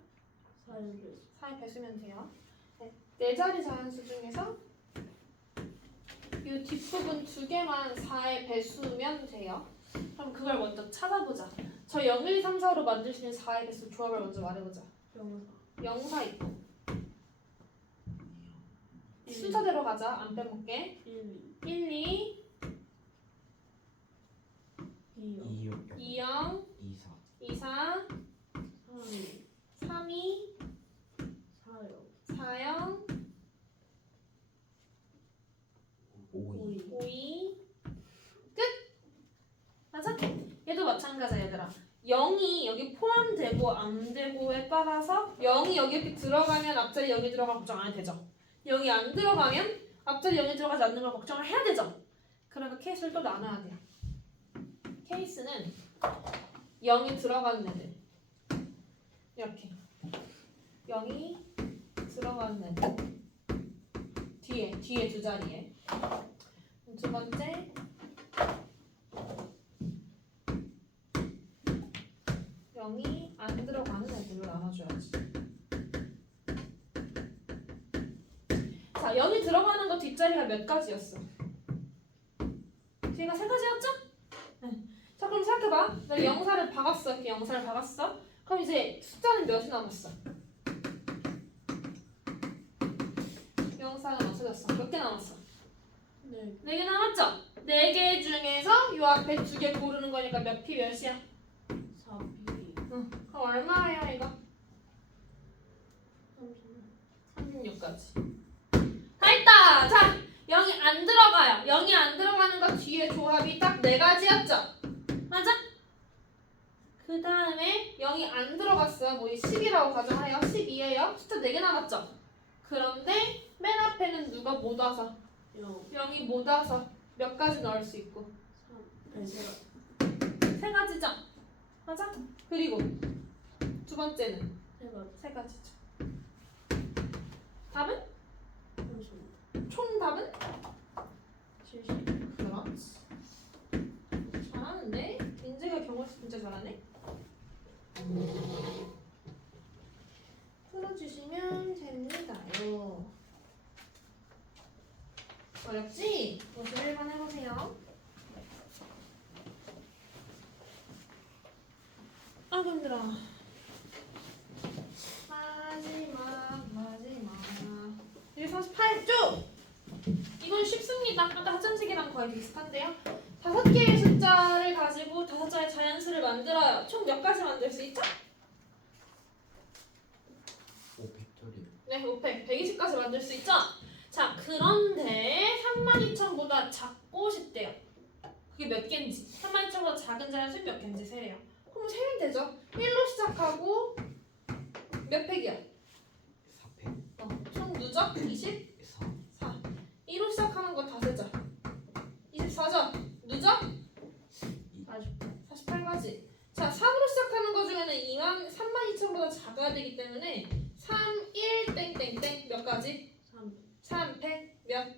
4의 배수 4의 배수면 돼요. 네 자리 자연수 중에서 이 뒷부분 두 개만 4의 배수면 돼요. 그럼 그걸 먼저 찾아보자. 저 0, 1, 2, 3, 4로 만들 수 있는 4의 배수 조합을 먼저 말해보자. 0 0, 4 있고 순서대로 가자. 안 빼먹게. 1 1, 2, 2 2, 6, 2, 0, 2, 4 2, 4, 3, 2, 4 0 4, 0, 5, 2 5, 2. 끝! 맞아? 얘도 마찬가지야 얘들아. 0이 여기 포함되고 안 되고에 따라서 0이 여기 이렇게 들어가면 앞자리 0이 들어가 걱정 안 해도 되죠. 0이 안 들어가면 앞자리 0이 들어가지 않는 걸 걱정을 해야 되죠. 그러니까 케이스를 또 나눠야 돼요. 케이스는 0이 들어가는 애들 이렇게 0이 들어가는 애들 뒤에 두 자리에 두 번째 0이 안 들어가는 애들로 나눠줘야지. 자, 0이 들어가는 거 뒷자리가 몇 가지였어? 뒤가 3가지였죠? 네. 자, 그럼 생각해봐. 내가 영사를 박았어. 이렇게 영사를 박았어. 그럼 이제 숫자는 몇이 남았어? 영사는 없어졌어. 몇 개 남았어? 4개 남았죠? 4개 중에서 요 앞에 2개 고르는 거니까 몇 피 몇이야? 4B 그럼 얼마예요 이거? 36 36까지. 다 했다! 자, 0이 안 들어가요. 0이 안 들어가는 거 뒤에 조합이 딱 4가지였죠? 맞아? 그 다음에 0이 안 들어갔어요. 뭐 10이라고 가정하여 12예요. 숫자 4개 남았죠? 그런데 맨 앞에는 누가 못 와서 0 0이 못 와서 몇 가지 넣을 수 있고 3 아니 3 세 가지죠? 맞아? 그리고 두 번째는 해가 세 가지죠. 답은? 30. 총 답은? 70. 그렇지. 잘하는데? 민재가 경험치 진짜 잘하네? 풀어주시면 됩니다요. 어렵지? 51번 해보세요. 아이고 힘들어. 마지막 148쪽! 이건 쉽습니다. 아까 하천식이랑 거의 비슷한데요. 5개의 숫자를 가지고 5자의 자연수를 만들어요. 총 몇 가지 만들 수 있죠? 5팩토리얼. 네, 500, 120까지 만들 수 있죠? 자, 그런데 32,000보다 작고 싶대요. 그게 몇 개인지. 32,000보다 작은 자연수 몇 개인지 세래요. 그럼 세면 되죠. 1로 시작하고 몇 팩이야? 4팩. 총 누적 24. 4. 2로 시작하는 거 다 세자. 24죠? 누적 48가지. 자, 3으로 시작하는 거 중에는 32,000보다 작아야 되기 때문에 3, 1, 땡땡땡 몇 가지? 3. 3팩 몇?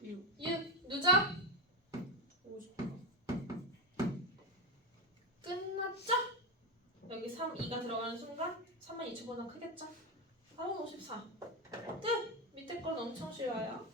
6. 6 누적? 50. 끝났죠? 여기 3, 2가 들어가는 순간 32,000보다 크겠죠? 답은 54. 끝! 밑에 건 엄청 쉬워요.